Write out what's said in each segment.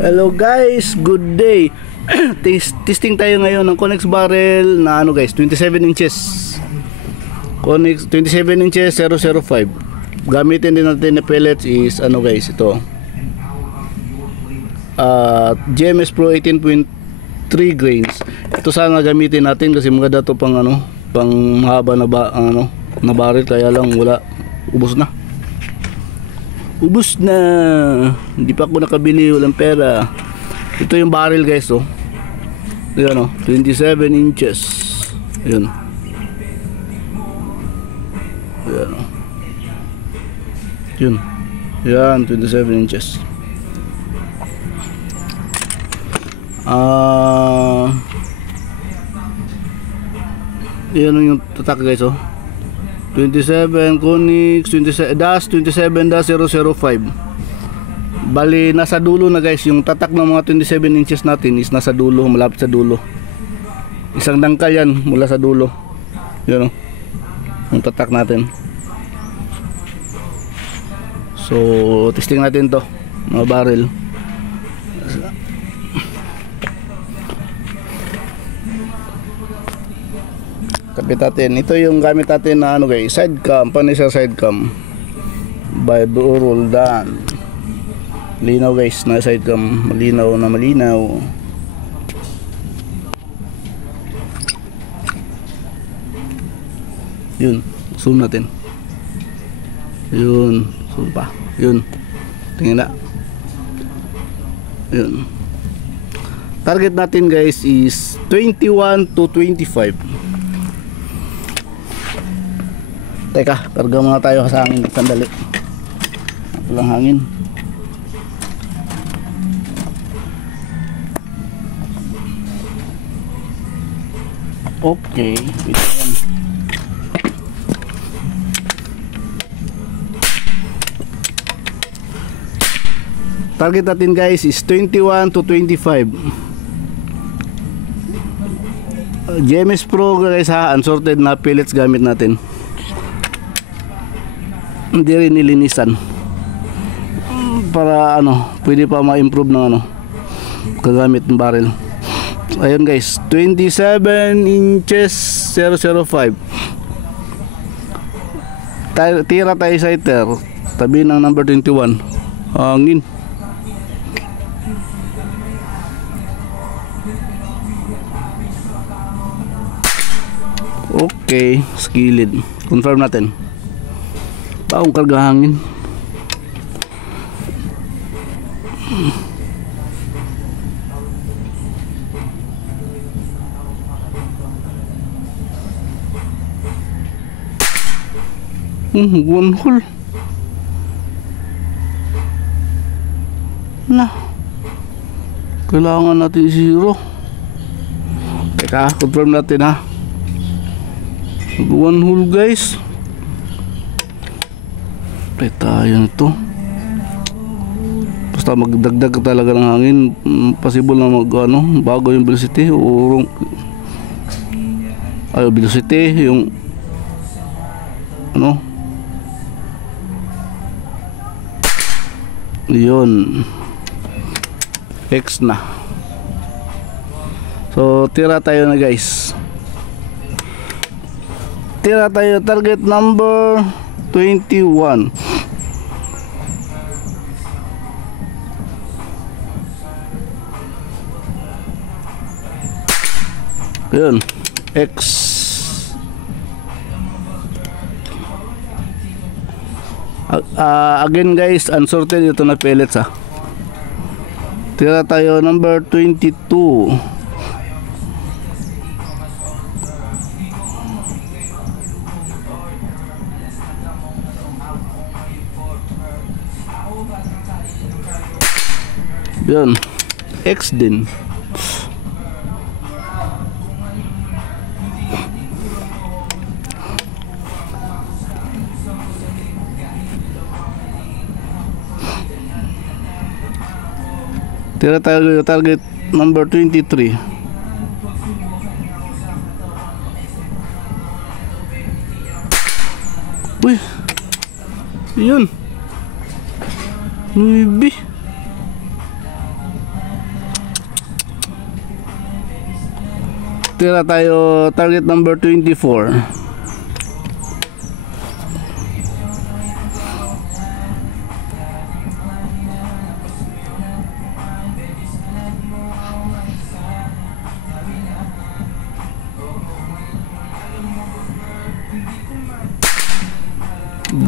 Hello guys, good day. Testing tayo ngayon ng Connex barrel na ano guys, 27 inches. Connex 27 inches 005. Gamitin din natin na pellets is ano guys, ito. GMS Pro 18.3 grains. Ito sana gamitin natin kasi maganda to pang ano, pang mahaba na na barrel, kaya lang wala, ubos na. Ubus na. Hindi pa ako nakabili, walang pera. Ito yung barrel guys, oh. Ayan, oh, 27 inches. Ayan. Ayan, oh. Yun. Ayan, 27 inches. Ayan yung tatak guys, oh. 27 Connex 27-005. Bali nasa dulo na guys, yung tatak ng mga 27 inches natin is nasa dulo, malapit sa dulo. Isang dangkal yan mula sa dulo. Yan o, yung tatak natin. So testing natin to mga barrel. Kapit natin. Ito yung gamit natin na ano guys, side cam, Punisher side cam by Roldan. Linaw guys na side cam, malinaw na malinaw. Yun, zoom natin. Yun, zoom pa. Yun, tingin na. Yun. Target natin guys is 21 to 25. Teka, karga muna tayo sa hangin. Sandali. Walang hangin. Okay. Ito yan. Target natin guys is 21 to 25. GMS Pro guys ha, unsorted na pellets gamit natin. Hindi rin nilinisan para ano, pwede pa ma-improve ng ano, kagamit ng barrel. Ayun guys, 27 inches 005. Tira tayo sighter, tabi ng number 21. Hangin. Okay, skilled. Confirm natin. Paong karga hangin. One hole. Na. Kailangan natin zero. Teka, confirm natin ha. One hole guys. Tayo nito. Basta magdagdag talaga ng hangin, possible na mag ano, bago yung velocity o velocity yung ano. Yun. X na. So tira tayo na guys. Tira tayo, target number 21. Yun, X. Again guys, unsorted ito na pellets ha. Tira tayo number 22. Yun, X din. Tira tayo target number 23. Uy, yun. Nuibi. Tira tayo target number 24.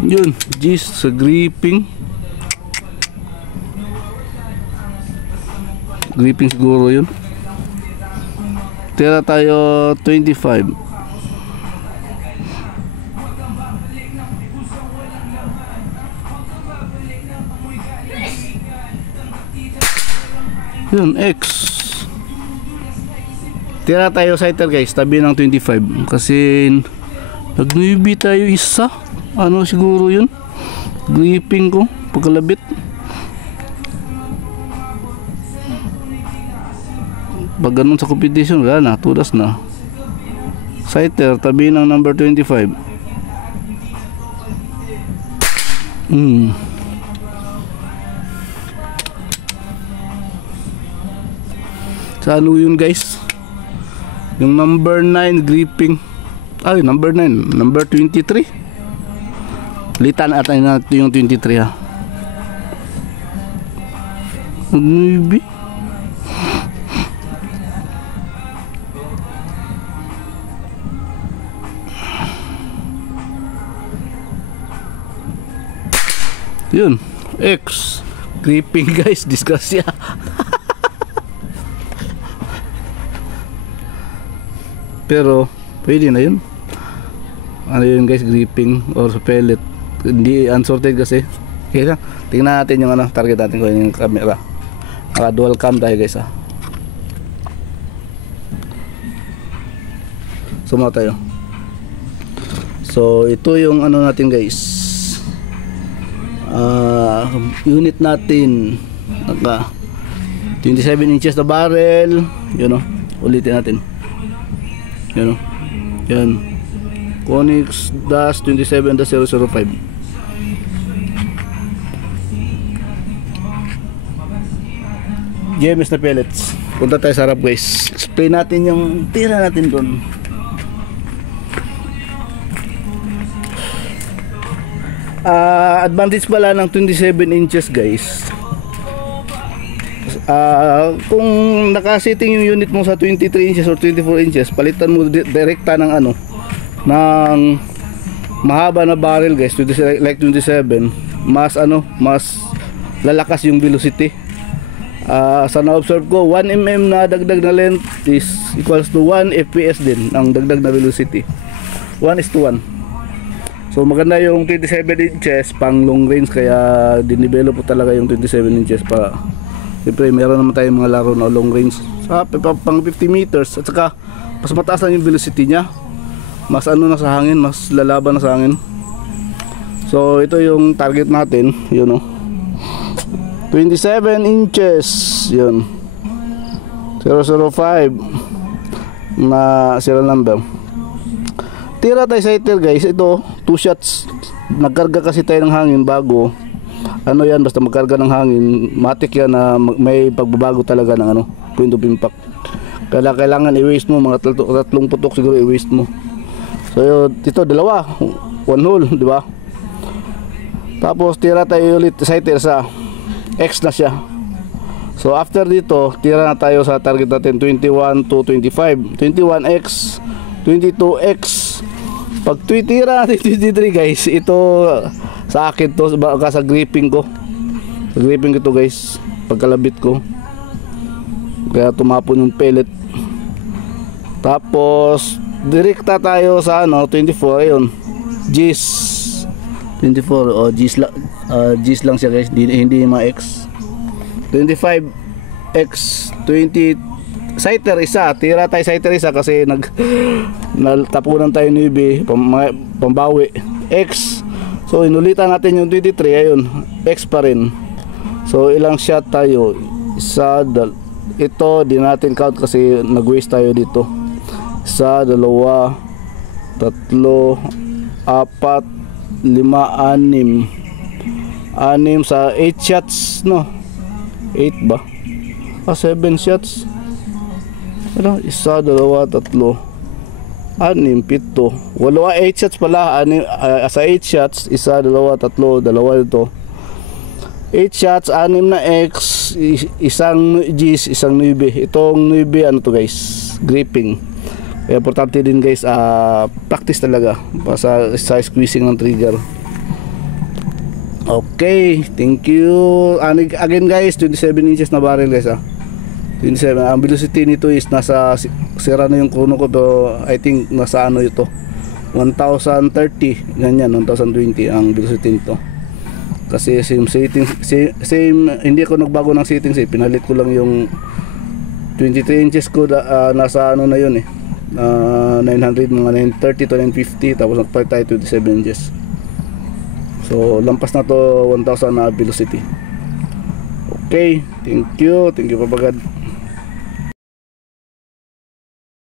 Yun, G's sa gripping. Gripping siguro yun. Tira tayo 25. Yun, X. Tira tayo sighter guys, tabi ng 25. Kasi nag-9 tayo isa. Ano siguro yun? Gripping ko, pagkalabit. Pag ganun sa competition, wala na, tudas na. Sighter, tabi ng number 25. Sa ano yun guys? Yung number 9 gripping. Ay, number 9, number 23. Litan natin yung 23 ha. Maybe. Yun, X gripping guys, discuss ya. Pero pwede na yun. Ano yun guys, gripping or pellet. Hindi unsorted kasi. Okay lang, tingnan natin yung ano, target natin ko yung camera. Naka dual cam tayo guys ha. Suma tayo. So ito yung ano natin guys, unit natin. Naka 27 inches na barrel. Yun o, ulitin natin. Yun o, yan, Conix Dash 27-005. GMS na pellets. Punta tayo sa harap guys, explain natin yung tira natin doon. Advantage pala ng 27 inches guys. Kung nakasitting yung unit mo sa 23 inches or 24 inches, palitan mo direkta ng ano, ng mahaba na barrel guys, like 27, mas ano, mas lalakas yung velocity. Sa na-observe ko, 1 mm na dagdag na length is equals to 1 fps din ang dagdag na velocity, 1:1. So maganda yung 27 inches pang long range, kaya dinidevelop po talaga yung 27 inches para siyempre meron naman tayong mga laro na long range sa pang 50 meters, at saka mas mataas lang yung velocity nya, mas ano na sa hangin, mas lalaban na sa hangin. So ito yung target natin, yun o, 27 inches, yun, 005 na serial number. Tira tayo sighter guys, ito 2 shots. Nagkarga kasi tayo ng hangin bago, ano yan, basta magkarga ng hangin, matik yan na may pagbabago talaga ng ano, point of impact. Kaya kailangan i-waste mo, mga tatlong putok siguro i-waste mo. So ito dalawa, 1 hole, di ba? Tapos tira tayo ulit sighter sa X na siya. So after dito, tira na tayo sa target natin 21 to 25, 21X, 22X. Pag tira natin 23 guys, ito sa akin to, baka sa gripping ko. Sa gripping ko to guys, pagkalabit ko, kaya tumapon yung pellet. Tapos direkta tayo sa ano, 24, ayun, G's 24, o G's lang, G's lang siya guys, hindi mga X. 25X, 20 sighter isa, tira tayo sighter isa kasi natapunan tayo ni UB, pambawi X. So inulitan natin yung 23, ayun, X pa rin. So ilang shot tayo, isa, ito di natin count kasi nag-waste tayo dito. Isa, dalawa, tatlo, apat, lima, anim sa 8 shots, no, 8 ba? 7 shots. Ano? Isa, dalawa, tatlo, anim, pito, walo, 8 shots pala. Sa 8 shots, isa, dalawa, tatlo, dalawa ito. 8 shots, 6 na X, isang G's, isang 9. Itong 9, ano to guys, gripping. Kaya importante din guys, practice talaga sa squeezing ng trigger. Okay, thank you. Again guys, 27 inches na barrel guys 27. Ang velocity nito is nasa, sira na yung chrono ko to, I think nasa ano ito, 1030, ganyan, 1020 ang velocity nito. Kasi same setting, same, hindi ako nagbago ng settings pinalit ko lang yung 23 inches ko, nasa ano na yun 900, mga 930 to 950, tapos nagpalit tayo 27 inches. So lampas na to 1000 na velocity. Okay, thank you Papagad.